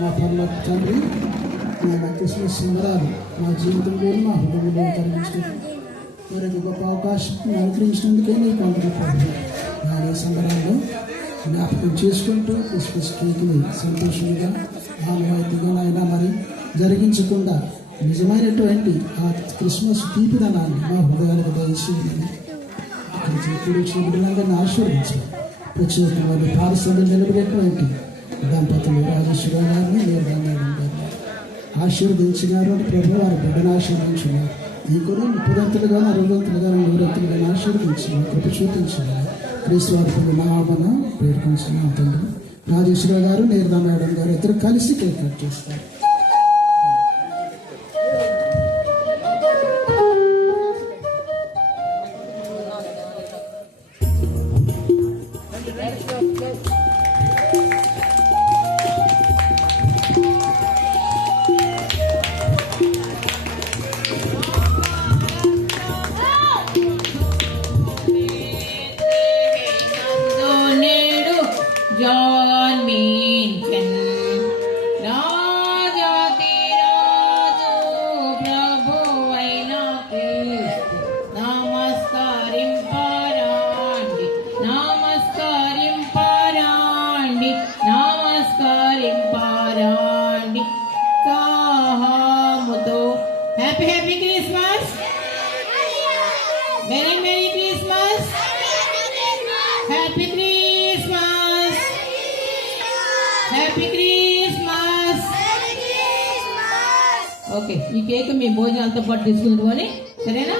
మా పనులకు తండ్రి నేను క్రిస్మస్ సంబరాలు మా జీవితంలో మా హృదయంలో కలిగించుకుంటాను మరొక గొప్ప అవకాశం అనుగ్రహించినందుకే నీకు అందుకుంటాను నా సంబరాల్లో జ్ఞాపకం చేసుకుంటూ క్రిస్మస్ కేక్ని సంతోషంగా ఆనవాయితీగా అయినా మరి జరిగించకుండా నిజమైనటువంటి ఆ క్రిస్మస్ తీపిదనాన్ని మా హృదయాలకు దయచేయాలని బిడ్డలందరినీ ఆశీర్వదించాలి. ప్రత్యేకమైన పారిశ్రమలు నిలబడేటువంటి దంపతులు రాజేశ్వర గారిని గారిని ఆశీర్వదించినారు అని ప్రభు వారి బిడ్డను ఆశీర్వదించినారు. ఈ కూడా 30 60 100 ఆశీర్వదించిన కృప చూపించారు. క్రీస్తు వారి నామన పేర్కొంటున్నాం తండ్రి. రాజేశ్వర గారు నీరదా మేడం గారు ఇద్దరు కలిసి కేక్ కట్ చేస్తారు. John Minken Rajati Raju Prabhu Vainaki Namaskarim Parandi Namaskarim Parandi Namaskarim Parandi Sahamuto Happy Christmas Merry Christmas Happy Christmas happy Christmas. Okay, ఈ కేక్ మీ భోజనాలతో పాటు తీసుకుంటుకొని సరేనా?